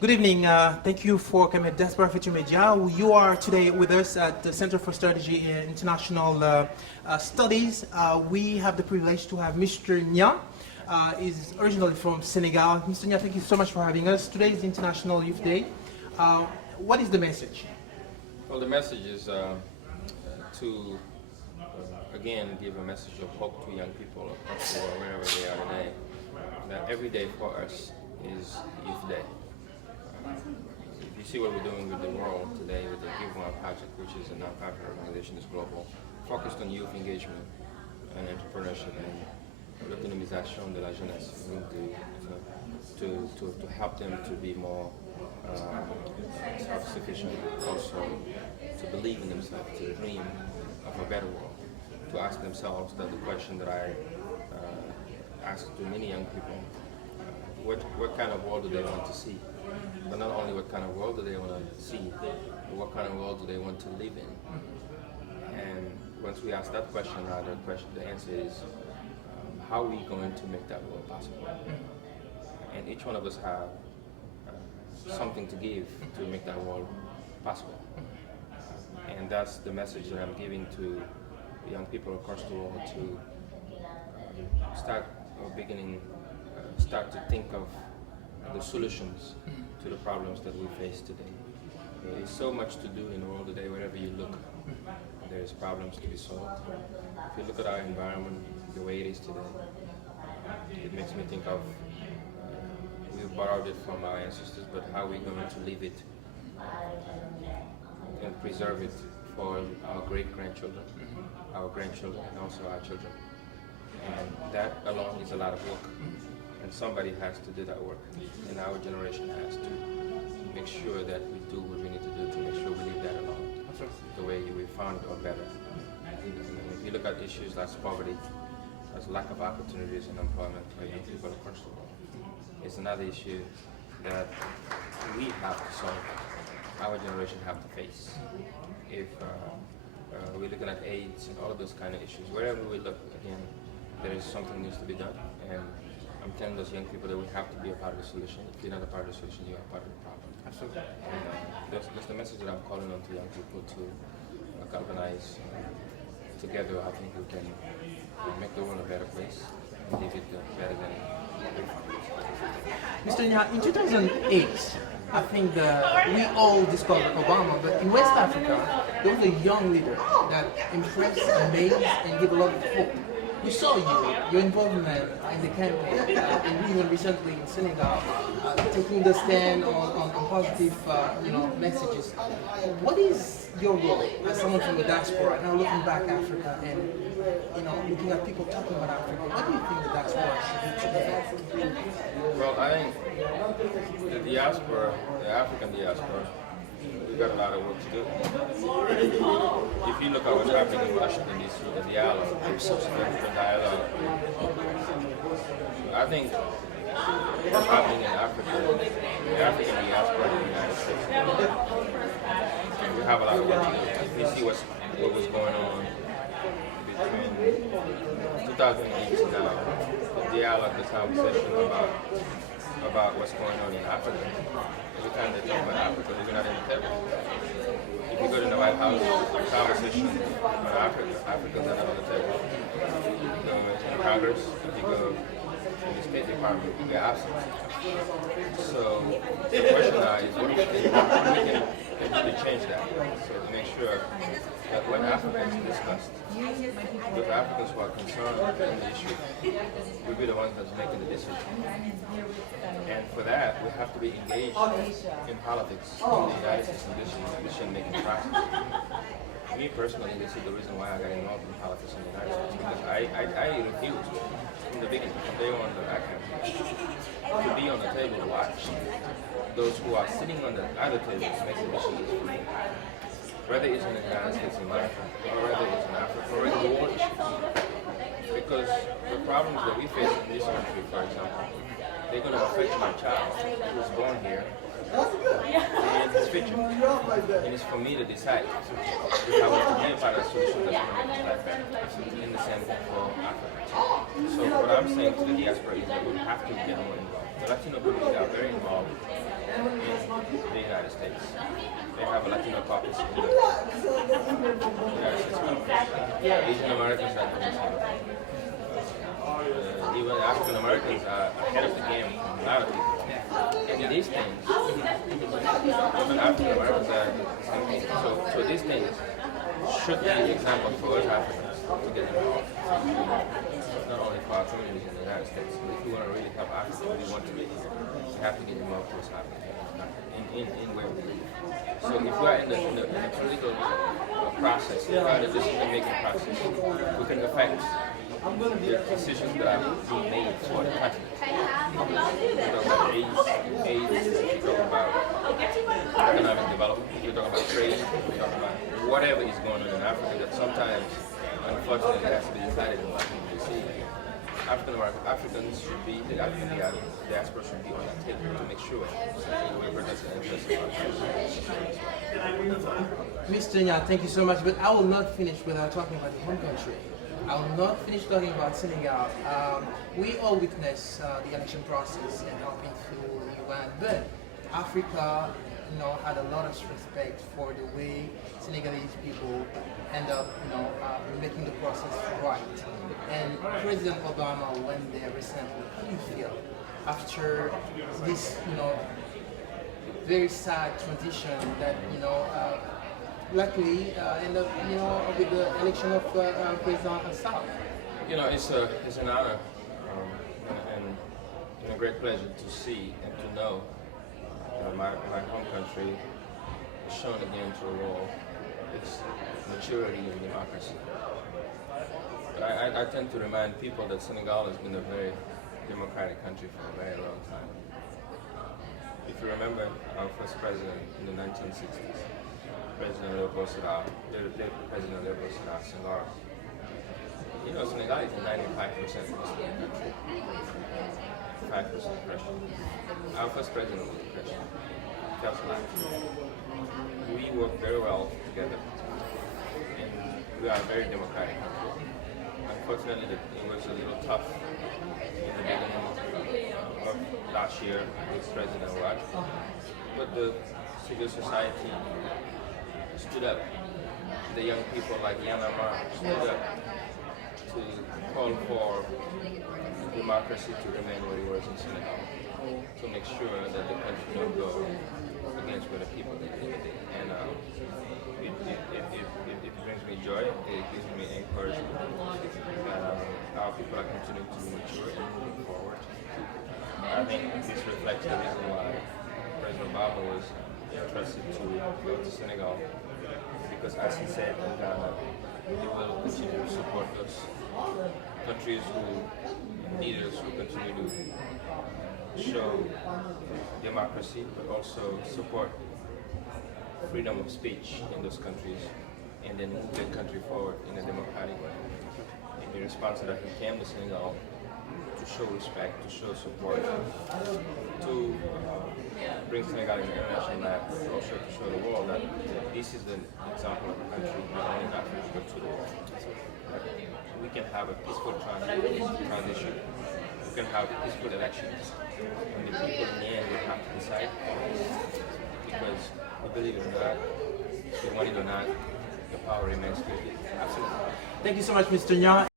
Good evening. Thank you for coming at Diaspora Future Media. You are today with us at the Center for Strategy in International Studies. We have the privilege to have Mr. Niang. Is originally from Senegal. Mr. Niang, thank you so much for having us. Today is International Youth Day. What is the message? Well, the message is to, again, give a message of hope to young people across the world, wherever they are today, that every day for us is Youth Day. If you see what we're doing with the world today with the Give One Project, which is a non-profit organization that's global, focused on youth engagement and entrepreneurship and l'autonomisation de la jeunesse, to help them to be more self-sufficient, also to believe in themselves, to dream of a better world, to ask themselves the question that I ask to many young people, what kind of world do they want to see? But not only what kind of world do they want to see, but what kind of world do they want to live in? And once we ask that question, the answer is, how are we going to make that world possible? And each one of us have something to give to make that world possible. And that's the message that I'm giving to young people across the world, to start to think of the solutions to the problems that we face today. There's so much to do in the world today. Wherever you look, there's problems to be solved. If you look at our environment, the way it is today, it makes me think of, we borrowed it from our ancestors, but how are we going to leave it and preserve it for our great-grandchildren, our grandchildren, and also our children. And that alone is a lot of work. And somebody has to do that work, and our generation has to make sure that we do what we need to do to make sure we leave that alone, the way we found it or better. And if you look at issues like poverty, as lack of opportunities and employment for young people across the world, it's another issue that we have to solve, our generation have to face. If we're looking at AIDS and all of those kind of issues, wherever we look, again, there is something needs to be done. And I'm telling those young people that we have to be a part of the solution. If you're not a part of the solution, you are part of the problem. Absolutely. And that's the message that I'm calling on to young people to galvanize. Together, I think we can make the world a better place and leave it better than we found it. Mr. Niang, in 2008, I think we all discovered Obama, but in West Africa, there was a young leader that impressed, amazed, and gave a lot of hope. We saw your involvement in the campaign, and even recently in Senegal, taking the stand on positive, messages. What is your role as someone from the diaspora, now looking back Africa and, looking at people talking about Africa? What do you think the diaspora should do today? Well, I think the diaspora, the African diaspora, we've got a lot of work to do. If you look at what's happening in Washington, D.C., the dialogue, the dialogue, I think what's happening in Africa, the African diaspora in the United States, we have a lot of work to do. We see what was going on between 2008 and now, the dialogue, the conversation about what's going on in Africa. Every time they talk about Africa, they're not in the table. If you go to the White House, the conversation about Africa, Africans are not on the table. You go in Congress, if you go in the State Department, they're absent. So the question now is, what can we do to change that? So to make sure that when Africans are discussed, the Africans who are concerned with the issue will be the ones that's making the decision. And for that, we have to be engaged in politics in the United States in this decision-making process. Me personally, this is the reason why I got involved in politics in the United States, because I refused from the beginning, from day one that I can, to be on the table to watch those who are sitting on the other tables making decisions for me. Whether it's in the United States of America, or whether it's in Africa, or in the world issues. Because the problems that we face in this country, for example, they're going to affect my child who was born here and his future. And it's for me to decide if I want to be a part of the solution that's going to make his life better. In the same way for Africa. So what I'm saying to the diaspora is that we have to get more involved. The Latino community are very involved the United States. They have a Latino caucus in the United States Congress. Asian Americans are doing the same thing. Even African Americans are ahead of the game from a lot of people. And these things, even African Americans are the same thing. So these things should be an example for us Africans to get involved. Not only for our communities in the United States, but if we want to really help Africa, we want to be here, we have to get involved with what's happening in where we live. So if we are in the political process, if we are in the decision-making process, we can affect the decisions that are being made for the continent. We talk about AIDS, we talk about economic development, we talk about trade, we talk about whatever is going on in Africa that sometimes, unfortunately, has to be decided in Washington, D.C. Africans should be, the African diaspora should be on that table to make sure that we protect the interests of our country. Mr. Niang, thank you so much, but I will not finish without talking about the home country. I will not finish talking about Senegal. We all witness the election process and helping through the UN, but Africa, had a lot of respect for the way Senegalese people end up, making the process right. And President Obama went there recently. How do you feel after this, very sad transition that, luckily end up, with the election of President Assad? It's an honor and a great pleasure to see and to know my home country is shown again to the world its maturity in democracy. But I tend to remind people that Senegal has been a very democratic country for a very long time. If you remember our first president in the 1960s, President Léopold Sédar Senghor, Senegal is a 95% Muslim country, 5% Christian. Our first president was a Christian. We work very well together, and we are a very democratic country. Unfortunately, it was a little tough in the beginning of last year with President Ouad, but the civil society stood up. The young people like Y'en a marre stood up to call for democracy to remain what it was in Senegal, to make sure that the country don't go against what the people did. And it brings me joy, it gives me encouragement that our people are continuing to mature and moving forward. I think this reflects the reason why President Obama was trusted to go to Senegal, because as he said in Ghana, he will continue to support us. Countries and leaders who continue to show democracy, but also support freedom of speech in those countries, and then move their country forward in a democratic way. In response to that, he came to Senegal to show respect, to show support, to bring Senegal in the international map, but also to show the world that this is an example of a country not only in Africa but to the world. That we can have a peaceful transition, we can have peaceful elections, and the people in the end will have to decide, because we believe it or not, we want it or not, the power remains split. Absolutely. Thank you so much, Mr. Niang.